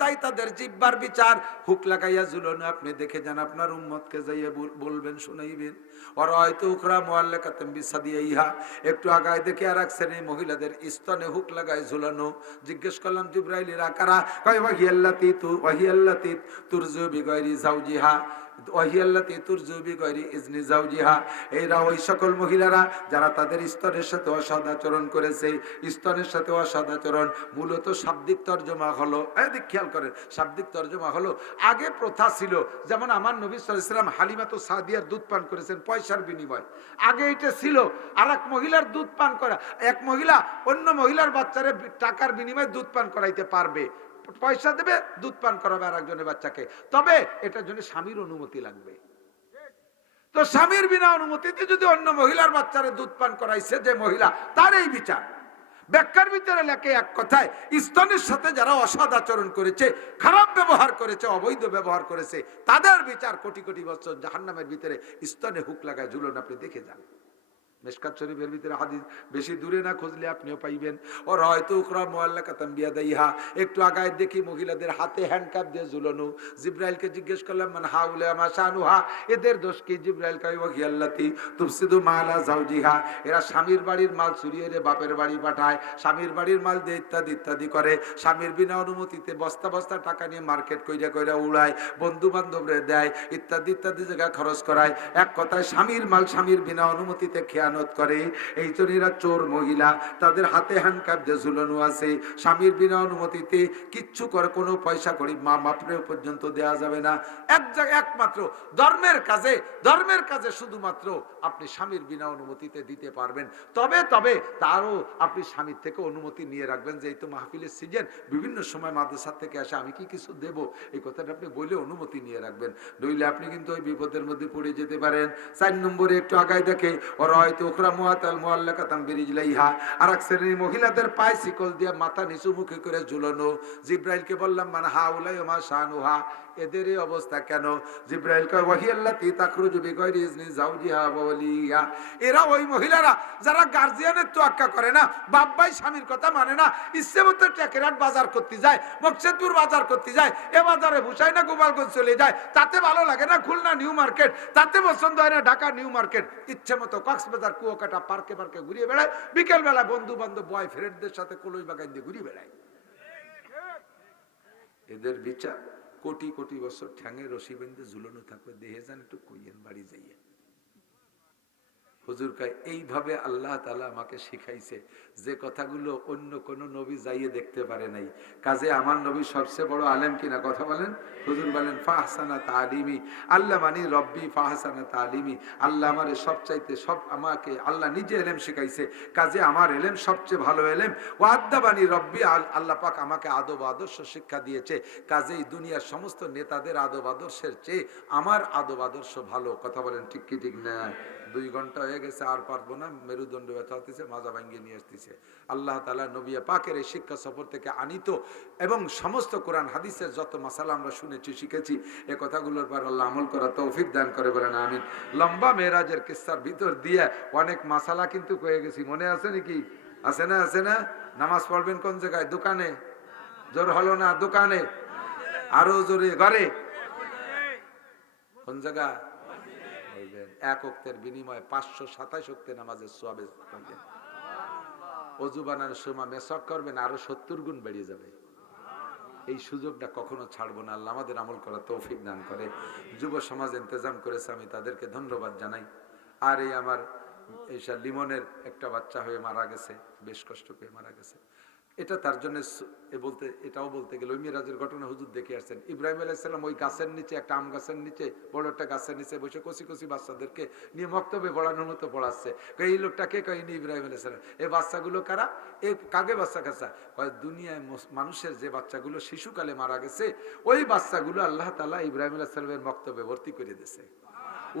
তাই তাদের জিহ্বার বিচার হুক লাগাইয়া ঝুলানো। আপনি দেখে যান, আপনার উম্মতকে যাইয়া বলবেন, শুনাইবেন। ওর হয়তো উখরা মুআল্লাকাতাম বিসাদিয়াইহা, একটু আগায় দেখে আর এক শ্রেণীর মহিলাদের স্তনে হুক লাগায় ঝুলানো। জিজ্ঞেস করলাম জিবরাইলের আকারা, কয় ওয়াহিয়াল্লাতি তুরজু বিগাইরি যাওজিহা, এরা ওই সকল মহিলারা যারা তাদের স্তনের সাথে অসৎ আচরণ করেছে। স্তনের সাথে অসৎ আচরণ মূলত শাব্দিক তর্জমা হলো, খেয়াল করেন, শাব্দিক তর্জমা হলো, আগে প্রথা ছিল, যেমন আমার নবী সাল্লাল্লাহু আলাইহি ওয়াসাল্লাম হালিমাতু সাদিয়ার দুধ পান করেছেন পয়সার বিনিময়, আগে এটা ছিল। আর এক মহিলার দুধ পান করা, এক মহিলা অন্য মহিলার বাচ্চারে টাকার বিনিময়ে দুধ পান করাইতে পারবে, পয়সা দেবে, দুধ পান করাবে আর একজনের বাচ্চাকে, তবে এটার জন্য স্বামীর অনুমতি লাগবে। তো স্বামীর বিনা অনুমতিতে যদি অন্য মহিলার বাচ্চারে দুধ পান করাইছে যে মহিলা, তার এই বিচার। ব্যাখ্যার ভিতরে লেখে এক কথায়, স্তনের সাথে যারা অসৎ আচরণ করেছে, খারাপ ব্যবহার করেছে, অবৈধ ব্যবহার করেছে, তাদের বিচার কোটি কোটি বছর জাহান্নামের ভিতরে স্তনে হুক লাগায় ঝুলন। আপনি দেখে যান, মিশকাত শরীফের ভিতরে হাদিস, বেশি দূরে না খুঁজলে আপনিও পাইবেন। ওর হয়তো উখরা মুআল্লাকাতাম বিয়াদাইহা, একটু আগায় দেখি মহিলাদের হাতে হ্যান্ডকাপ দিয়ে ঝুলানো। জিবরাইলকে জিজ্ঞেস করলাম, মান হাউলা মা শানুহা, এদের দোষ কি? জিবরাইল কয় ওয়াহিয়াল্লাতি তুফসিদু মালা যাওজিহা, এরা স্বামীর বাড়ির মাল চুরিয়ে রে বাপের বাড়ি পাঠায়, স্বামীর বাড়ির মাল দিয়ে ইত্যাদি ইত্যাদি করে, স্বামীর বিনা অনুমতিতে বস্তা বস্তা টাকা নিয়ে মার্কেট কইরা কইরা উড়ায়, বন্ধু বান্ধবরে দেয়, ইত্যাদি ইত্যাদি জায়গায় খরচ করায়। এক কথায় স্বামীর মাল স্বামীর বিনা অনুমতিতে খেয়াল করে। এই জনেরা চোর মহিলা, তাদের হাতে হ্যান্ডকাপ দিয়ে ঝুলানো আছে, স্বামীর বিনা অনুমতিতে কিচ্ছু করে, কোনো পয়সা করি মা বাপরে পর্যন্ত দেয়া যাবে না। এক জায়গায় একমাত্র ধর্মের কাজে শুধুমাত্র আপনি স্বামীর বিনা অনুমতিতে দিতে পারবেন, তবে তারও আপনি স্বামীর থেকে অনুমতি নিয়ে রাখবেন, যে এই তো মাহফিলের সিজন, বিভিন্ন সময় মাদ্রাসা থেকে আসে, আমি কি কিছু দেব, এই কথাটা আপনি বলে অনুমতি নিয়ে রাখবেন, নইলে আপনি কিন্তু ওই বিপদের মধ্যে পড়ে যেতে পারেন। 4 নম্বরে একটু আগায় দেখে, ওরা হয়তো উখরা মুআল্লাকাতাম বিরিজলাইহা, আর এক শ্রেণীর মহিলাদের পায়ে শিকল দিয়ে মাথা নিচু মুখে করে ঝুলানো। জিবরাইলকে বললাম, মান হাউলাই মা শানুহা, এদের এই অবস্থা কেন? জিবরাইল কয় ওয়াহিয়াল্লাতি তাখরুজু বিগাইরি ইজনি যাওজিহা ওয়া ওয়ালিহা, এরা ওই মহিলারা যারা গার্জিয়ানের তোয়াক্কা করে না, বাপ ভাই স্বামীর কথা মানে না, ইচ্ছে মতো টেকেরাট বাজার করতে যায়, মকসেদপুর বাজার করতে যায়, এ বাজারে ভুসাই না গোপালগঞ্জ চলে যায়, তাতে ভালো লাগে না খুলনা নিউ মার্কেট, তাতে পছন্দ হয় না ঢাকা নিউ মার্কেট, ইচ্ছে মতো কক্সবাজার কুয়াকাটা পার্কে পার্কে ঘুরিয়ে বেড়ায়, বিকেল বেলা বন্ধু বান্ধব বয় ফ্রেন্ডদের সাথে কলই বাগান দিয়ে ঘুরিয়ে বেড়ায়। এদের বিচার কোটি কোটি বছর ঠ্যাঙে রশি বেঁধে ঝুলানো থাকবে। দেহে যান একটু কইয়েন বাড়ি যাইয়ে, হুজুর কয় এইভাবে আল্লাহ তাআলা আমাকে শিখাইছে যে কথাগুলো অন্য কোন নবী যাইয়ে দেখতে পারে নাই। কাজে আমার নবী সবচেয়ে বড় আলেম কিনা, কথা বলেন। হুজুর বলেন ফাহসানা তালিমি আল্লাহ মানি রব্বি ফাহসানা তালিমি, আল্লাহ আমারে সবচাইতে আমাকে আল্লাহ নিজে এলেম শিখাইছে, কাজে আমার এলেম সবচেয়ে ভালো এলেম। ও আদ্দাবানি রব্বি আল্লাহ পাক আমাকে আদব আদর্শ শিক্ষা দিয়েছে, কাজেই দুনিয়ার সমস্ত নেতাদের আদব আদর্শের চেয়ে আমার আদব আদর্শ ভালো। কথা বলেন ঠিক কি ঠিক না? 2 ঘন্টা হয়ে গেছে, আর পারবো না, মেরুদণ্ড ব্যথা হতেছে, মাজা ভাঙ্গিয়ে নিয়ে আসতেছে। আল্লাহ তাআলা নবী পাকের এই শিক্ষা সফর থেকে আনিত এবং সমস্ত কোরআন হাদিসের যত মাসালা আমরা শুনেছি শিখেছি, এই কথাগুলোর পর আল্লাহ আমল করা তৌফিক দান করে, বলেন আমিন। লম্বা মেরাজের কিস্সার ভিতর দিয়ে অনেক মাসালা কিন্তু কয়ে গেছি, মনে আছে নাকি? আছে না? আছে না? নামাজ পড়বেন কোন জায়গায়? দোকানে? জোর হলো না? দোকানে? আরো জোরে? ঘরে? কোন জায়গা? এক ওয়াক্তের বিনিময়ে 527 ওয়াক্তে নামাজের সওয়াবে পাবেন। ওযু বানানোর সময় মেসওয়াক করবেন, আরো 70 গুণ বেড়ে যাবে। এই সুযোগটা কখনো ছাড়বো না, আল্লাহ আমাদের আমল করার তৌফিক দান করে। যুব সমাজ ইন্তজাম করেছে, আমি তাদেরকে ধন্যবাদ জানাই। আর এই আমার এইসব লিমনের একটা বাচ্চা হয়ে মারা গেছে, বেশ কষ্ট পেয়ে মারা গেছে। এটা তার জন্য এটাও বলতে গেলে ওই মিরাজের ঘটনা হুজুর দেখে আসছেন। ইব্রাহিম আলাইহিস সালাম ওই গাছের নিচে, একটা আম গাছের নিচে, বড় একটা গাছের নিচে বসে কচি কচি বাচ্চাদেরকে নিয়ে মক্তবে পড়ানোর মতো পড়াচ্ছে। এই লোকটাকে কয়নি ইব্রাহিম আলাইহিস সালাম, এই বাচ্চাগুলো কারা? এই কাকে বাচ্চা কাছা? দুনিয়ায় মানুষের যে বাচ্চাগুলো শিশুকালে মারা গেছে, ওই বাচ্চাগুলো আল্লাহ তাআলা ইব্রাহিম আলাইহিস সালামের মক্তবে ভর্তি করে দিয়েছে।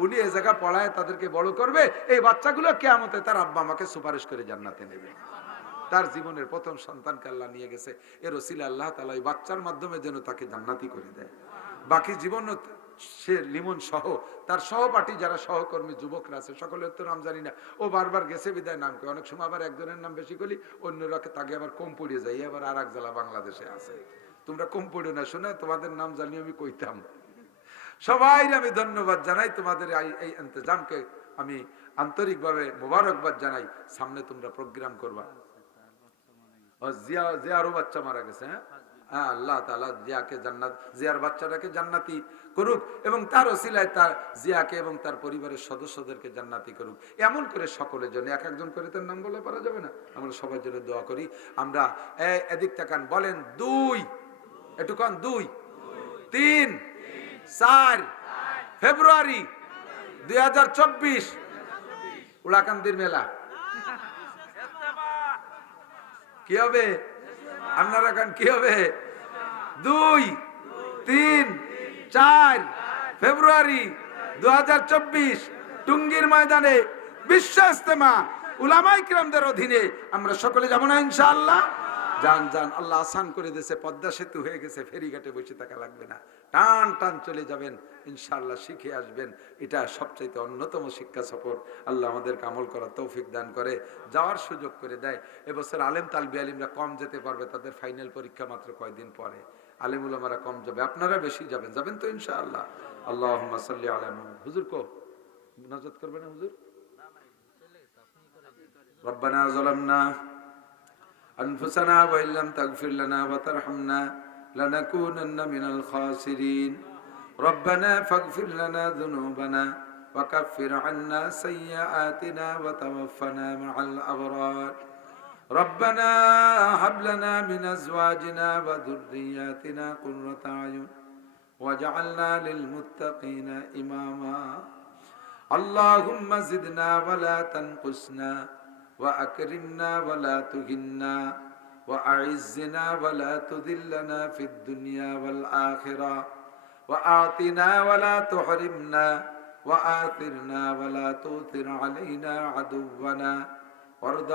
উনি এ জায়গা পড়ায় তাদেরকে বড় করবে, এই বাচ্চাগুলো কিয়ামতে তার আব্বা আমাকে সুপারিশ করে জান্নাতে নেবে। তার জীবনের প্রথম সন্তানকে আল্লাহ নিয়ে গেছে, এর ওসিলা আল্লাহ তাআলা এই বাচ্চার মাধ্যমে যেন তাকে জান্নাতি করে দেয়। বাকি জীবন সে লিমন সহ তার সহপাঠী যারা সহকর্মী যুবকরা আছে, সকলের তো নাম জানি না, ও বারবার গেছে বিদায় নাম করে, অনেক সময় আবার একজনের নাম বেশি করি, অন্যরা তাকে আবার কম পড়িয়ে যাই, আবার আর এক জেলা বাংলাদেশে আছে। তোমরা কম পড়িও না, শোনা তোমাদের নাম জানি আমি কইতাম। সবাই আমি ধন্যবাদ জানাই, তোমাদের এই ইন্তজামকে আমি আন্তরিকভাবে মোবারকবাদ জানাই। সামনে তোমরা প্রোগ্রাম করবা। জিয়ারও বাচ্চা মারা গেছে, হ্যাঁ, আল্লাহ তাআলা জিয়াকে জান্নাত, জিয়ার বাচ্চাটাকে জান্নাতি করুক এবং তার ওসিলায় তার জিয়াকে এবং তার পরিবারের সদস্যদেরকে জান্নাতি করুক। এমন করে সকলের জন্য, এক একজন করে তার নাম বলে পারা যাবে না, আমরা সবার জন্য দোয়া করি। আমরা এদিক তাকান, বলেন 2, একটু কান, 2, 3, 4 ফেব্রুয়ারি 2024 উলাকান্দির মেলা। কি হবে? আপনারা কান কি হবে? 2, 3, 4 ফেব্রুয়ারি 2024 টুঙ্গির ময়দানে বিশ্ব ইজতেমা উলামায়ে কিরামদের অধীনে আমরা সকলে যাব না ইনশাআল্লাহ? যান যান, আল্লাহ আসান করে দিয়েছে, পদ্মা সেতু হয়ে গেছে, ফেরিঘাটে বসে থাকা লাগবে না, টান টান চলে যাবেন ইনশাআল্লাহ, শিখে আসবেন। এটা সবচাইতে অন্যতম শিক্ষা সফর। আল্লাহ আমাদেরকে আমল করার তৌফিক দান করে, যাওয়ার সুযোগ করে দেয়। এবছর আলেম তালবি আলিমরা কম যেতে পারবে, তাদের ফাইনাল পরীক্ষা মাত্র কয়েকদিন পরে। আলেম উলামারা কম যাবে, আপনারা বেশি যাবেন। যাবেন তো ইনশাআল্লাহ? আল্লাহুম্মা সাল্লি আলা মুহাম্মাদ। হুজুর কো মুনাজাত করবে না হুজুর? রব্বানা যালামনা أنفسنا وإن لم تغفر لنا وترحمنا لنكونن من الخاسرين ربنا فاغفر لنا ذنوبنا وكفر عنا سيئاتنا وتوفنا مع الأبرار ربنا هب لنا من أزواجنا وذرياتنا قرة أعين واجعلنا للمتقين إماما اللهم زدنا ولا تنقصنا وأكرمنا ولا تهنا وأعزنا ولا تذلنا في الدنيا والآخرة وأعطنا ولا تحرمنا وآثرنا ولا تؤثر علينا عدونا وارض